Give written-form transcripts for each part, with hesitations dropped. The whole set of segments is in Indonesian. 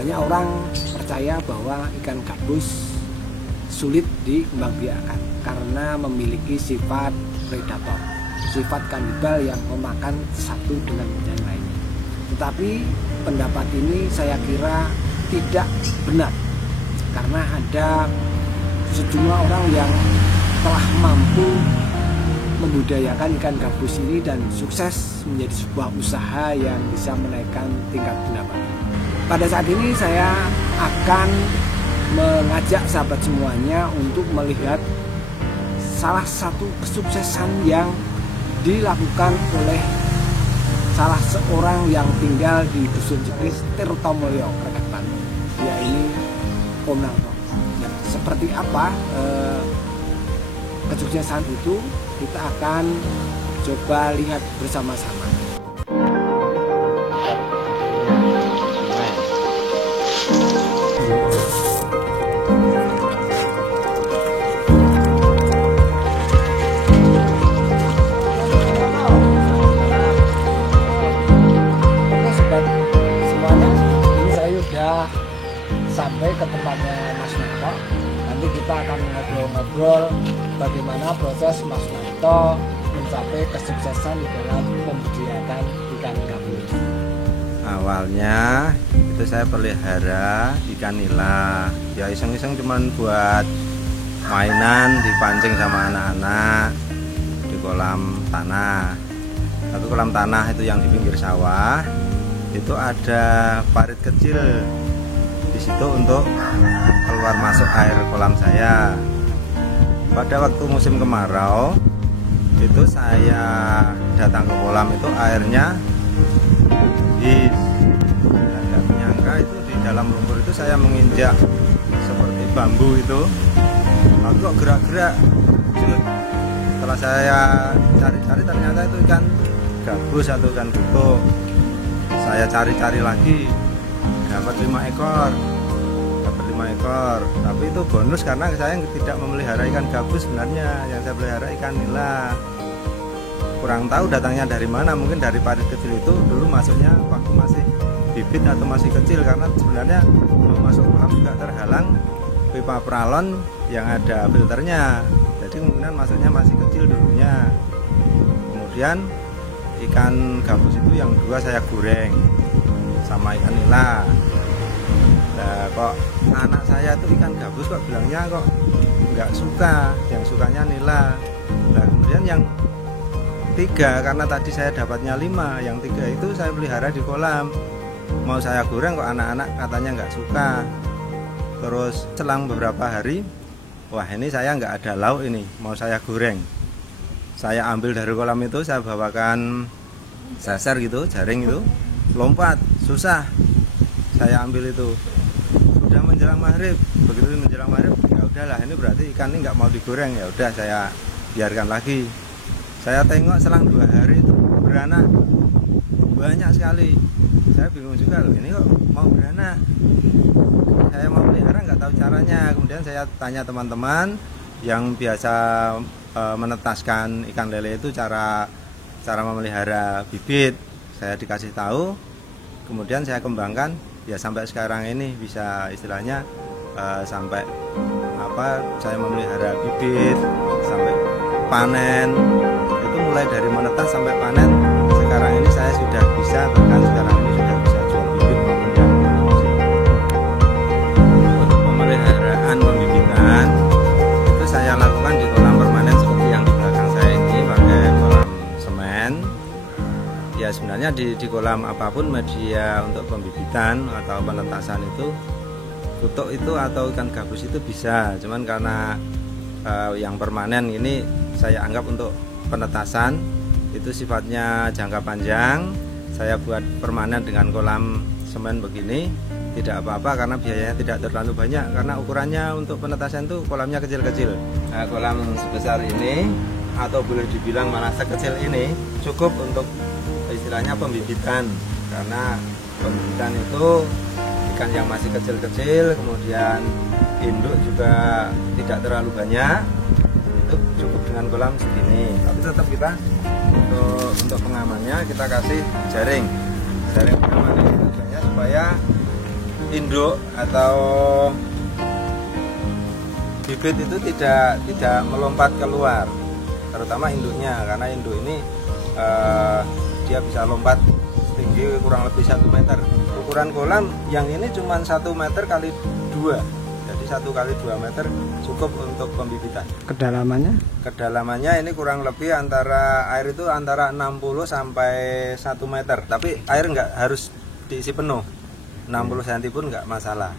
Banyak orang percaya bahwa ikan gabus sulit dikembangbiakkan karena memiliki sifat predator, sifat kanibal yang memakan satu dengan yang lainnya. Tetapi pendapat ini saya kira tidak benar, karena ada sejumlah orang yang telah mampu membudidayakan ikan gabus ini dan sukses menjadi sebuah usaha yang bisa menaikkan tingkat pendapatan. Pada saat ini saya akan mengajak sahabat semuanya untuk melihat salah satu kesuksesan yang dilakukan oleh salah seorang yang tinggal di Dusun Jepris, Tirtomulyo, Kragat Banten, yaitu Om Narto. Nah, seperti apa kesuksesan itu, kita akan coba lihat bersama-sama. Sampai ke tempatnya Mas Narto. Nanti kita akan ngobrol-ngobrol bagaimana proses Mas Narto mencapai kesuksesan dalam pembudidayan ikan gabus. Awalnya itu saya pelihara ikan nila, ya iseng-iseng cuman buat mainan, dipancing sama anak-anak di kolam tanah. Tapi kolam tanah itu yang di pinggir sawah itu ada parit kecil di situ untuk keluar masuk air kolam saya. Pada waktu musim kemarau itu saya datang ke kolam itu airnya habis. Dan gak menyangka itu di dalam lumpur itu saya menginjak seperti bambu itu, lalu kok gerak-gerak. Setelah saya cari-cari ternyata itu ikan gabus atau ikan kutuk. Saya cari-cari lagi, dapat 5 ekor. Tapi itu bonus karena saya tidak memelihara ikan gabus sebenarnya, yang saya pelihara ikan nila. Kurang tahu datangnya dari mana, mungkin dari parit kecil itu dulu masuknya waktu masih bibit atau masih kecil, karena sebenarnya masuk kolam juga terhalang pipa pralon yang ada filternya, jadi kemungkinan masuknya masih kecil dulunya. Kemudian ikan gabus itu yang 2 saya goreng sama ikan nila. Nah, kok anak saya tuh ikan gabus kok bilangnya kok nggak suka, yang sukanya nila. Nah, kemudian yang 3, karena tadi saya dapatnya 5, yang 3 itu saya pelihara di kolam. Mau saya goreng kok anak-anak katanya nggak suka. Terus selang beberapa hari, wah ini saya nggak ada lauk ini, mau saya goreng. Saya ambil dari kolam itu, saya bawakan sasar gitu, jaring itu, lompat, susah. Saya ambil itu. Sudah menjelang maghrib, begitu menjelang maghrib, ya udahlah ini berarti ikan ini nggak mau digoreng, ya udah saya biarkan lagi. Saya tengok selang 2 hari itu beranak banyak sekali. Saya bingung juga loh, ini kok mau beranak. Saya mau pelihara nggak tahu caranya. Kemudian saya tanya teman-teman yang biasa menetaskan ikan lele itu cara memelihara bibit. Saya dikasih tahu, kemudian saya kembangkan. Ya sampai sekarang ini bisa istilahnya sampai saya memelihara bibit sampai panen, itu mulai dari menetas sampai panen. Sekarang ini saya sudah bisa, bahkan sekarang ini sudah bisa jual bibit maupun yang produksi. Untuk pemeliharaan pembibitan itu saya lakukan di kolam permanen seperti yang di belakang saya ini, pakai kolam semen. Ya sebenarnya di kolam apapun media untuk pembibitan atau penetasan itu, kutuk itu atau ikan gabus itu bisa. Cuman karena yang permanen ini saya anggap untuk penetasan itu sifatnya jangka panjang. Saya buat permanen dengan kolam semen begini, tidak apa-apa karena biayanya tidak terlalu banyak, karena ukurannya untuk penetasan itu kolamnya kecil-kecil. Nah, kolam sebesar ini atau boleh dibilang malah sekecil ini cukup untuk istilahnya pembibitan, karena pembibitan itu ikan yang masih kecil-kecil, kemudian induk juga tidak terlalu banyak, itu cukup dengan kolam segini. Tapi tetap kita untuk pengamannya kita kasih jaring pengaman ini tujuannya supaya induk atau bibit itu tidak melompat keluar, terutama induknya, karena induk ini dia bisa lompat tinggi kurang lebih 1 meter. Ukuran kolam yang ini cuma 1 meter kali 2, jadi 1 kali 2 meter cukup untuk pembibitan. Kedalamannya ini kurang lebih air itu antara 60 sampai 1 meter, tapi air nggak harus diisi penuh, 60 cm pun nggak masalah.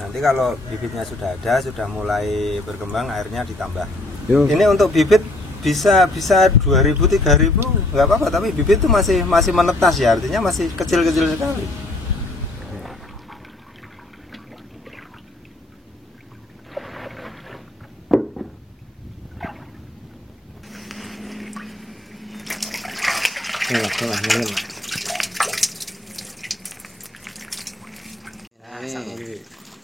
Nanti kalau bibitnya sudah ada, sudah mulai berkembang, airnya ditambah. Ini untuk bibit bisa 2000 3000 nggak apa-apa, tapi bibit itu masih menetas ya, artinya masih kecil-kecil sekali.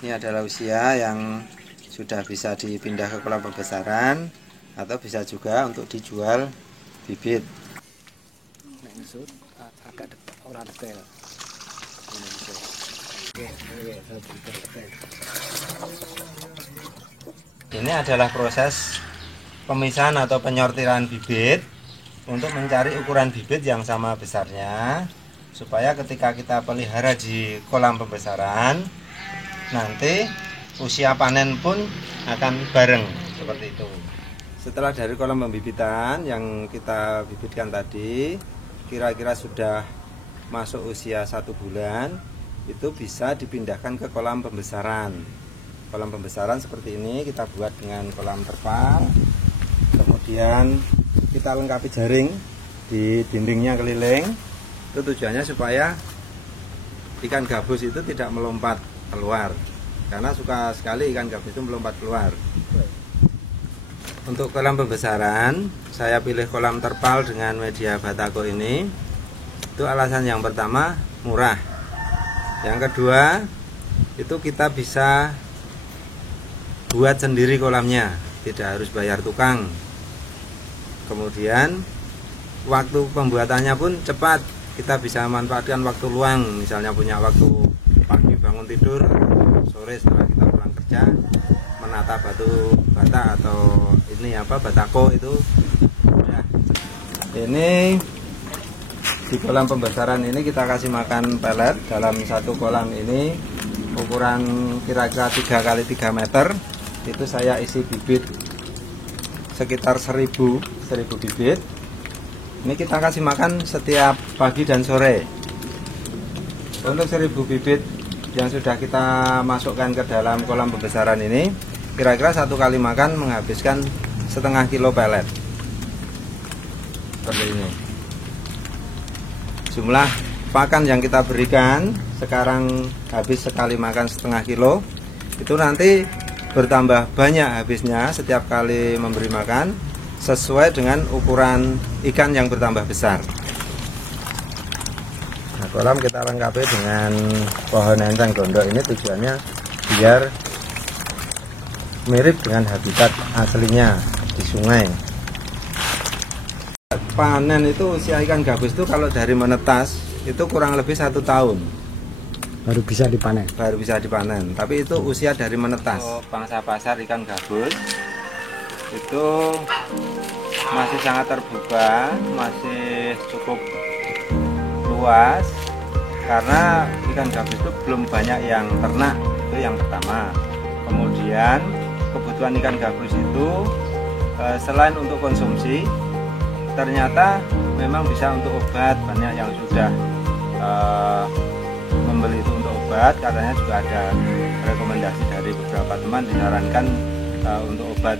Ini adalah usia yang sudah bisa dipindah ke kolam pembesaran, atau bisa juga untuk dijual bibit. Ini adalah proses pemisahan atau penyortiran bibit untuk mencari ukuran bibit yang sama besarnya, supaya ketika kita pelihara di kolam pembesaran, nanti usia panen pun akan bareng seperti itu. Setelah dari kolam pembibitan yang kita bibitkan tadi, kira-kira sudah masuk usia 1 bulan, itu bisa dipindahkan ke kolam pembesaran. Kolam pembesaran seperti ini kita buat dengan kolam terpal, kemudian kita lengkapi jaring di dindingnya keliling. Itu tujuannya supaya ikan gabus itu tidak melompat keluar, karena suka sekali ikan gabus itu melompat keluar. Untuk kolam pembesaran, saya pilih kolam terpal dengan media batako ini. Itu alasan yang pertama, murah. Yang kedua, itu kita bisa buat sendiri kolamnya, tidak harus bayar tukang. Kemudian waktu pembuatannya pun cepat, kita bisa manfaatkan waktu luang, misalnya punya waktu pagi bangun tidur, sore setelah kita pulang kerja, menata batu bata atau batako itu udah. Ini di kolam pembesaran ini kita kasih makan pelet. Dalam satu kolam ini ukuran kira-kira 3 kali 3 meter, itu saya isi bibit sekitar 1000 bibit. Ini kita kasih makan setiap pagi dan sore. Untuk 1000 bibit yang sudah kita masukkan ke dalam kolam pembesaran ini, kira-kira 1 kali makan menghabiskan setengah kilo pelet. Seperti ini. Jumlah pakan yang kita berikan sekarang habis sekali makan setengah kilo, itu nanti bertambah banyak habisnya setiap kali memberi makan, sesuai dengan ukuran ikan yang bertambah besar. Nah, kolam kita lengkapi dengan pohon enceng gondok. Ini tujuannya biar mirip dengan habitat aslinya di sungai. Panen itu usia ikan gabus itu kalau dari menetas itu kurang lebih 1 tahun baru bisa dipanen. Tapi itu usia dari menetas. Pangsa pasar ikan gabus itu masih sangat terbuka, masih cukup luas, karena ikan gabus itu belum banyak yang ternak. Itu yang pertama. Kemudian kebutuhan ikan gabus itu selain untuk konsumsi, ternyata memang bisa untuk obat. Banyak yang sudah membeli itu untuk obat, katanya juga ada rekomendasi dari beberapa teman disarankan untuk obat,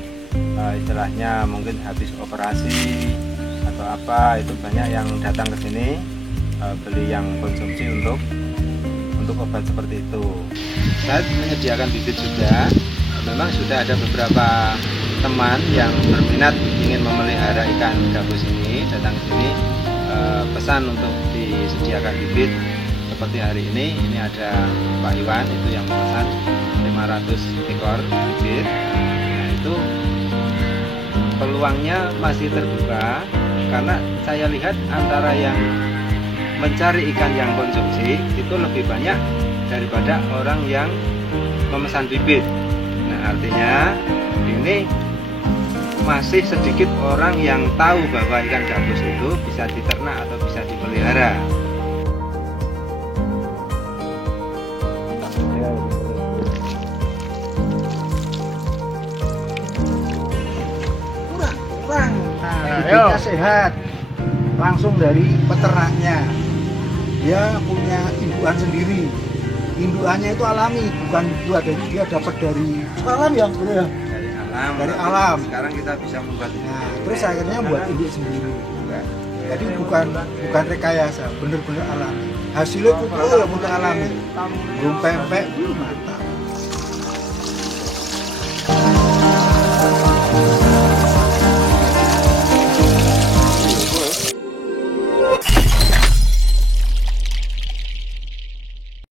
istilahnya mungkin habis operasi atau apa, itu banyak yang datang ke sini beli yang konsumsi untuk obat seperti itu. Saya menyediakan bibit juga. Memang sudah ada beberapa teman yang berminat ingin memelihara ikan gabus ini, datang ke sini pesan untuk disediakan bibit. Seperti hari ini ada Pak Iwan itu yang memesan 500 ekor bibit. Nah, itu peluangnya masih terbuka, karena saya lihat antara yang mencari ikan yang konsumsi itu itu lebih banyak daripada orang yang memesan bibit. Nah, artinya ini masih sedikit orang yang tahu bahwa ikan gabus itu bisa diternak atau bisa dipelihara. Kurang. Nah, bibitnya sehat. Langsung dari peternaknya. Dia punya indukan sendiri. Indukannya itu alami, bukan buat dari dia dapat dari alam ya, bro ya. Dari alam. Sekarang kita bisa membuat ini. Nah, terus akhirnya buat induk sendiri. Jadi bukan rekayasa, bener-bener alami. Hasilnya pupuk ya untuk alami. Belum pempek, mantap.